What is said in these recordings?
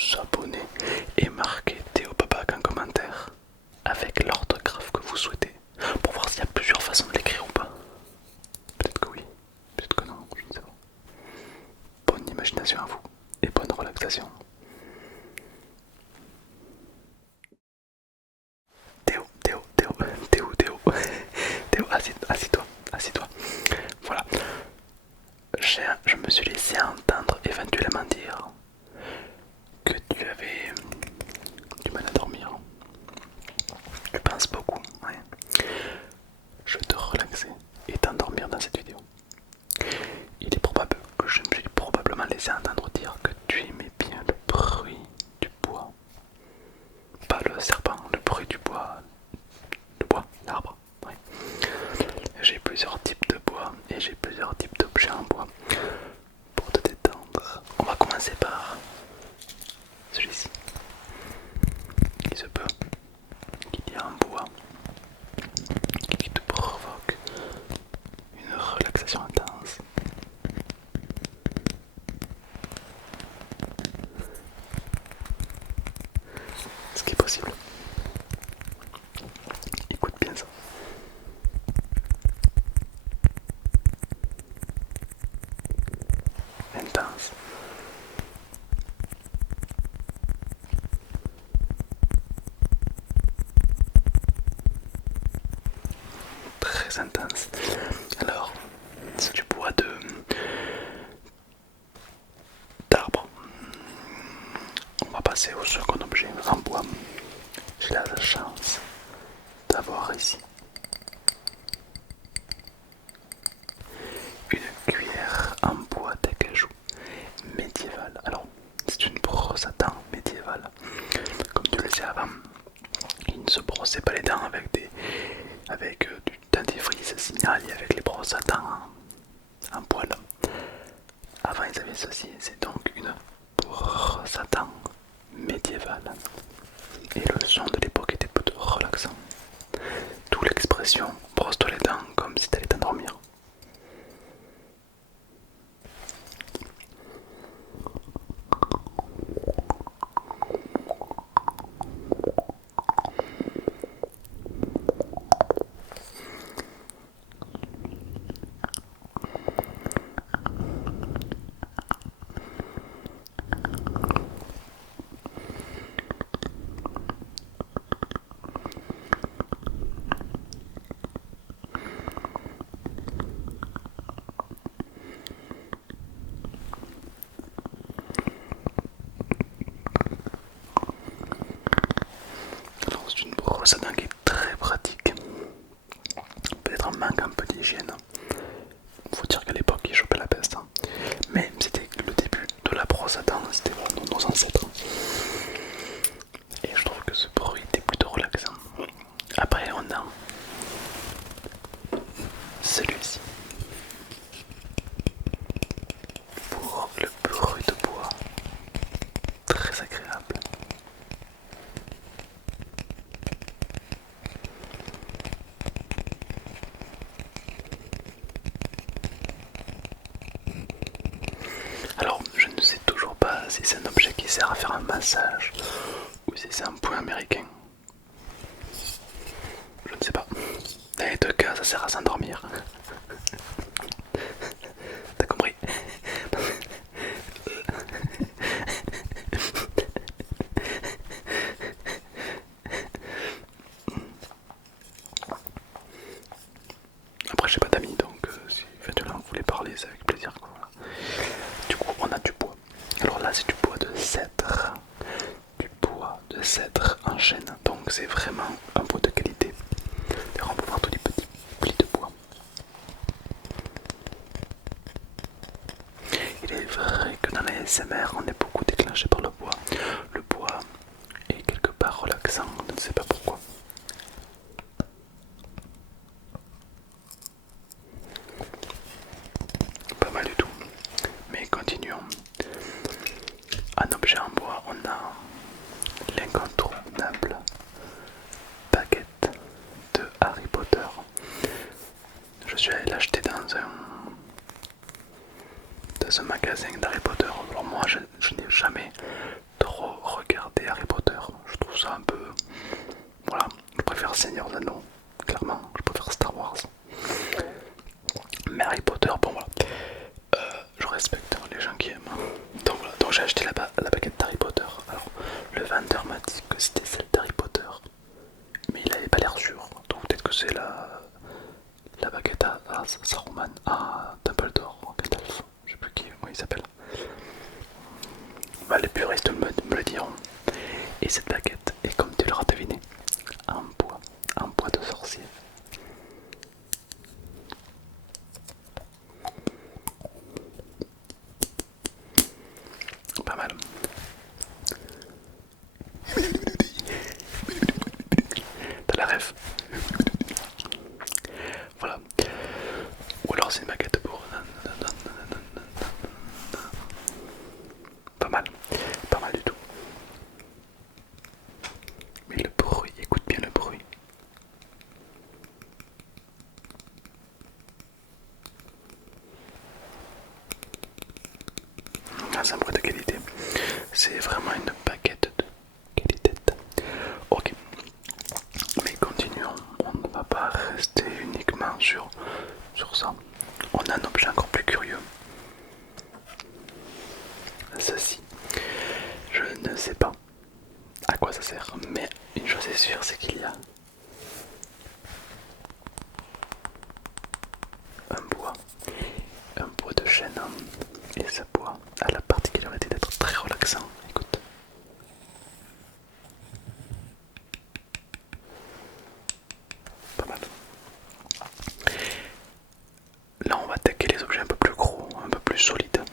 vous abonner et marquer Théo Papac en commentaire avec l'orthographe que vous souhaitez pour voir s'il y a plusieurs façons de l'écrire ou pas. Peut-être que oui, peut-être que non, je ne sais pas. Bonne imagination à vous et bonne relaxation. Théo, Théo, Théo, Théo, Théo, Théo, assis-toi, assis-toi. Voilà, je me suis laissé entendre éventuellement dire que tu avais du mal à dormir. Tu penses beaucoup, ouais. Je vais te relaxer et t'endormir dans cette vidéo. Il est probable que je me suis probablement laissé entendre dire que tu aimais bien le bruit du bois. Pas le serpent, le bruit du bois. Le bois, l'arbre. Ouais. J'ai plusieurs types de bois et j'ai plusieurs types d'objets en bois. Pour te détendre, on va commencer par celui-ci. Il se peut qu'il y ait un bois qui te provoque une relaxation intense. Ce qui est possible. Écoute bien ça. Intense. Très intense. Alors, c'est du bois d'arbre. On va passer au second objet en bois. J'ai la chance d'avoir ici une cuillère en bois d'acajou médiévale. Alors, c'est une brosse à dents médiévale. Comme tu le sais avant, ils ne se brossaient pas les dents avec du dentifrice signal et avec les brosses à dents en poil. Avant, ils avaient ceci. C'est donc une brosse à dents médiévale. Et le son de l'époque était plutôt relaxant. D'où l'expression brosse-toi les dents comme si t'allais t'endormir. Alors c'est une brosse à dents qui est très pratique. Peut-être un manque un peu d'hygiène. Faut dire qu'à l'époque ils chopaient la peste. Mais c'était le début de la brosse à dents, c'était vraiment nos ancêtres. Et je trouve que ce bruit était plutôt relaxant. Après on a celui-ci. Pour le bruit de bois. Très agréable. Alors, je ne sais toujours pas si c'est un objet qui sert à faire un massage ou si c'est un point américain. Je ne sais pas. Dans les deux cas, ça sert à s'endormir. T'as compris? Après, j'ai pas d'amis, donc si éventuellement vous voulez parler, c'est avec plaisir, quoi. Du coup, on a du bois. Alors là, c'est du bois de cèdre. Du bois de cèdre en chêne. Donc c'est vraiment un bois de qualité. D'ailleurs, on peut voir tous les petits plis de bois. Il est vrai que dans la SMR, on est beaucoup déclenché par le bois. Le bois est quelque part relaxant, je ne sais pas pourquoi. Pas mal du tout. Mais continuons. Un objet en bois, on a l'incontournable baguette de Harry Potter. Je suis allé l'acheter dans un magasin d'Harry Potter. Alors moi je n'ai jamais trop ça un peu. Voilà, je préfère Seigneur des Anneaux, clairement, je préfère Star Wars. Mais Harry Potter, bon voilà, je respecte les gens qui aiment. Donc voilà, donc j'ai acheté la baguette d'Harry Potter. Alors, le vendeur m'a dit que c'était celle d'Harry Potter, mais il avait pas l'air sûr. Donc peut-être que c'est la baguette à Saruman, à Dumbledore, Gandalf, je sais plus comment il s'appelle. Bah, les puristes me le diront. Et cette baguette est, comme tu l'auras deviné, en bois de sorcier. Pas mal. T'as la ref. Voilà. Ou alors c'est une baguette pour. Pas mal. Pas mal du tout. Mais le bruit, écoute bien le bruit. Ah, c'est un bruit de qualité. C'est vraiment une baguette de qualité. Ok. Mais continuons. On ne va pas rester uniquement sur ça. On a un objet encore plus curieux. Ceci. Je ne sais pas à quoi ça sert, mais une chose est sûre, c'est qu'il y a un bois de chêne, et ce bois a la particularité d'être très relaxant. Écoute. Pas mal. Là on va attaquer les objets un peu plus gros, un peu plus solides.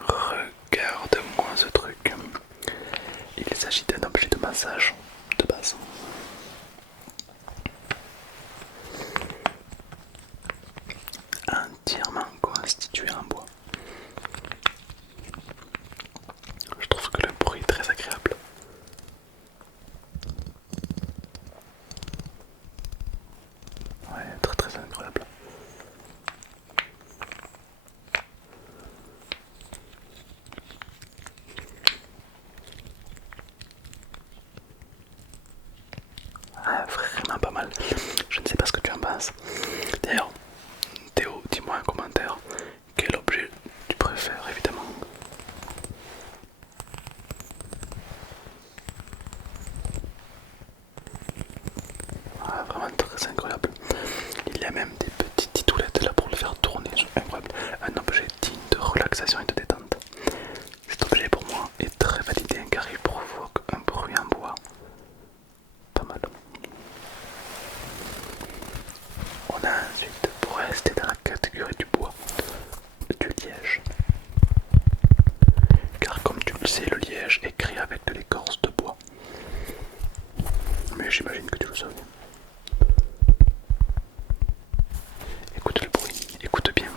Regarde-moi ce truc. Il s'agit d'un objet de massage de base. Entièrement constitué en bois. Je trouve que le bruit est très agréable. Ouais, très très agréable. Ah, vraiment pas mal. Je ne sais pas ce que tu en penses. D'ailleurs, Théo, dis-moi un commentaire. Quel objet tu préfères, évidemment. Ah, vraiment très incroyable. Il y a même des petites titoulettes là pour le faire tourner. C'est incroyable. Un objet digne de relaxation et de détente. Cet objet pour moi est très validé car il provoque un bruit en bois. Pas mal. On a ensuite, pour rester dans la catégorie du bois, du liège. Car comme tu le sais, le liège est créé avec de l'écorce de bois. Mais j'imagine que tu le savais. Écoute le bruit, écoute bien.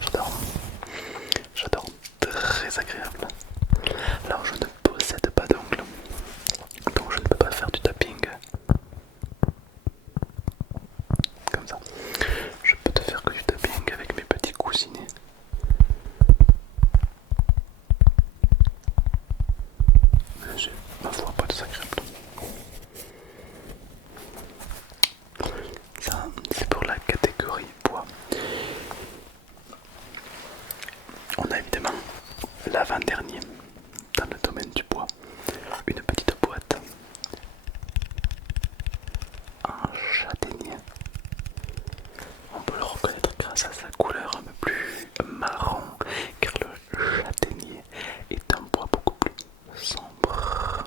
J'adore. J'adore. Très agréable. Alors je ne possède pas d'ongles, donc je ne peux pas faire du tapping comme ça. Je peux te faire que du tapping avec mes petits coussinets. Mais c'est ma foi pas désagréable. Ça, c'est pour la catégorie bois. On a évidemment l'avant-dernier dans le domaine du bois. Une petite boîte en châtaignier. On peut le reconnaître grâce à sa couleur un peu plus marron, car le châtaignier est un bois beaucoup plus sombre.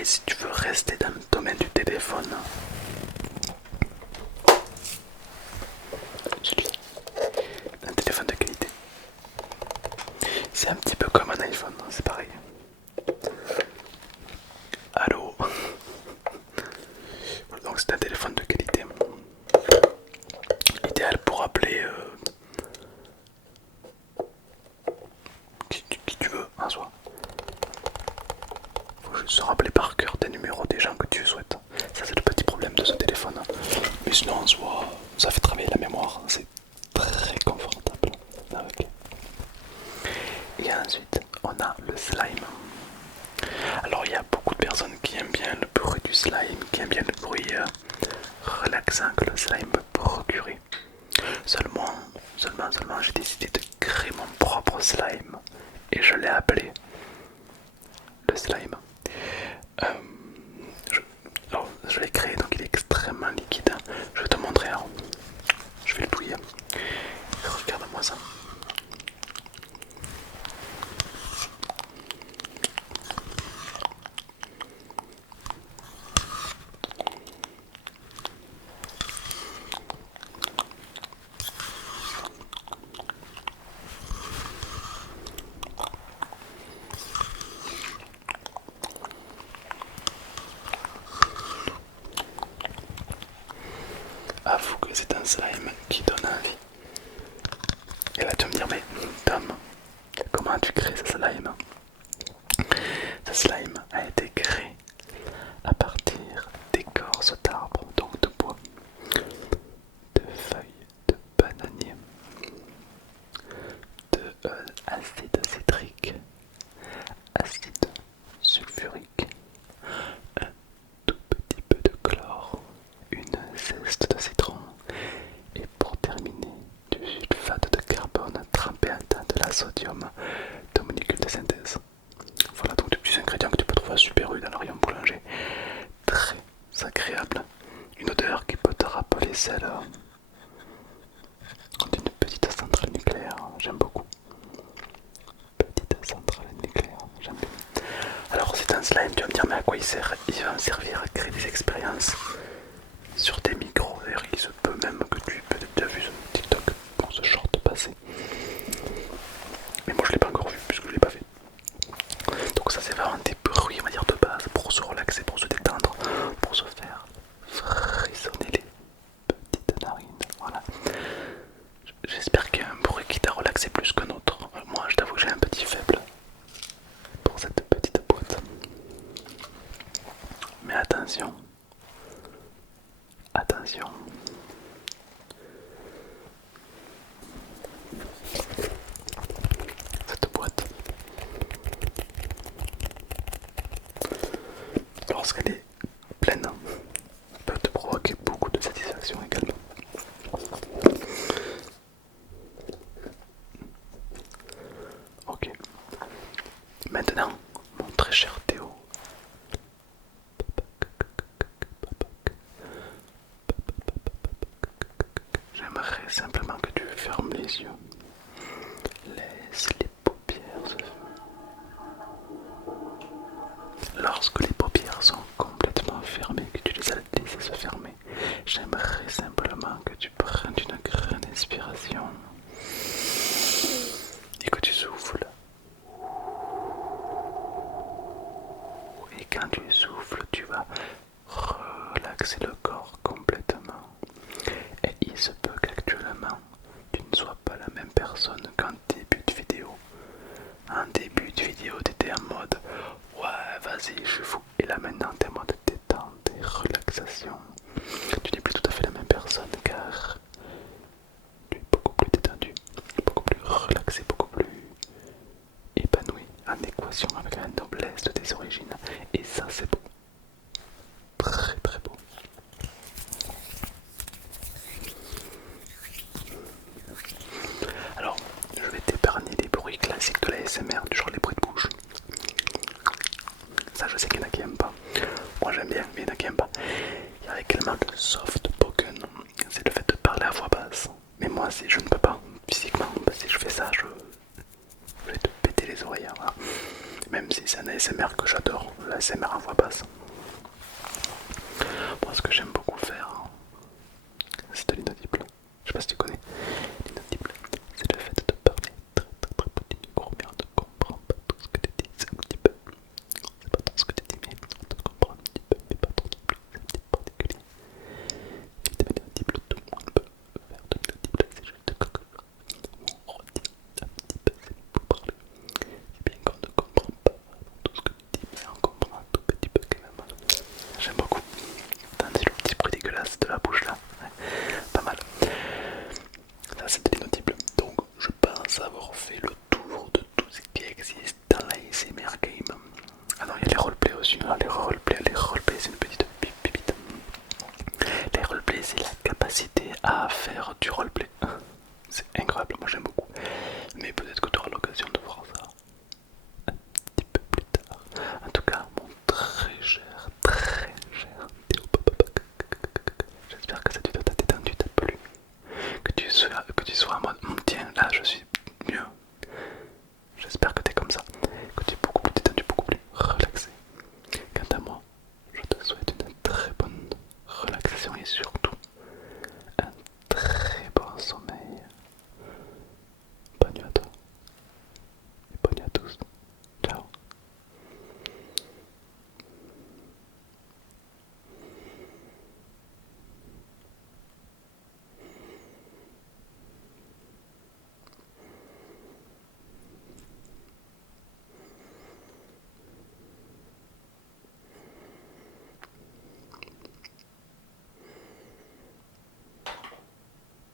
Après, si tu veux rester dans le domaine du téléphone, un téléphone de qualité. C'est un petit peu comme un iPhone, c'est pareil. Allô. Donc c'est un téléphone de qualité. Idéal pour appeler qui tu veux en soi. Faut juste se rappeler par cœur des numéros des gens que tu souhaites. Ça c'est le petit problème de ce téléphone. Mais sinon en soi, ça fait travailler la mémoire. C'est très confortable avec. Et ensuite, on a le slime. Alors il y a beaucoup de personnes qui aiment bien le bruit du slime, qui aiment bien le bruit relaxant que le slime peut procurer. Seulement, j'ai décidé de créer mon propre slime et je l'ai appelé le slime. Euh, je l'ai créé, donc il est extrêmement liquide. Je vais te montrer. Alors, je vais le douiller. Regarde-moi ça. Avoue que c'est un slime qui donne envie. Et là tu vas me dire, mais Tom, comment as-tu créé ce slime? Ce slime a été créé à partir d'écorces d'arbres, donc de bois, de feuilles de bananier, de acide citrique, acide sulfurique, un tout petit peu de chlore, une zeste de citron et pour terminer du sulfate de carbone trempé en teint de la sodium de molécules de synthèse. Voilà donc des petits ingrédients que tu peux trouver à Super U dans le rayon boulanger. Très agréable, une odeur qui peut te rappeler celle d'une petite centrale nucléaire. J'aime beaucoup. Petite centrale nucléaire, j'aime bien. Alors c'est un slime, tu vas me dire mais à quoi il sert? Il va me servir à créer des expériences sur des micros. D'ailleurs il se peut même que tu aies peut-être déjà vu ce TikTok pour ce short passé. Mais moi je l'ai pas encore vu puisque je l'ai pas fait. Donc ça c'est vraiment des bruits on va dire de base pour se relaxer, pour se détendre, pour se faire frissonner les petites narines. Voilà. J'espère qu'il y a un bruit qui t'a relaxé plus qu'un autre. Moi je t'avoue que j'ai un petit faible pour cette petite boîte. Mais attention, attention. Cette boîte, lorsqu'elle est pleine, peut te provoquer beaucoup de satisfaction également. Ok. Maintenant, mon très cher Théo, j'aimerais simplement que tu fermes les yeux. Laisse les paupières se fermer. Lorsque les paupières sont complètement fermées, que tu les as laissées se fermer, j'aimerais simplement que tu prennes une grande inspiration et que tu souffles. Et quand tu souffles, tu vas relaxer le corps complètement. Et il se peut qu'actuellement, tu ne sois pas la même personne qu'en début de vidéo. En début de vidéo, tu étais en mode ouais, vas-y, je suis fou. Et là maintenant, tu es en mode détente et relaxation. Tu n'es plus tout à fait la même personne car tu es beaucoup plus détendu, beaucoup plus relaxé, beaucoup plus épanoui, en équation avec la noblesse de tes origines. Et ça, c'est beau. Très très beau. Alors, je vais t'épargner les bruits classiques de la SMR, du genre les bruits de bouche. Ça, je sais qu'il y en a qui aiment pas. Moi, j'aime bien, mais il y en a qui aiment pas. Il y a également le soft spoken. C'est le fait de parler à voix basse. Mais moi, si je ne peux pas physiquement, si je fais ça, je vais te péter les oreilles. Voilà. Même si c'est un ASMR que j'adore, l'ASMR à voix basse. Moi, ce que j'aime beaucoup faire,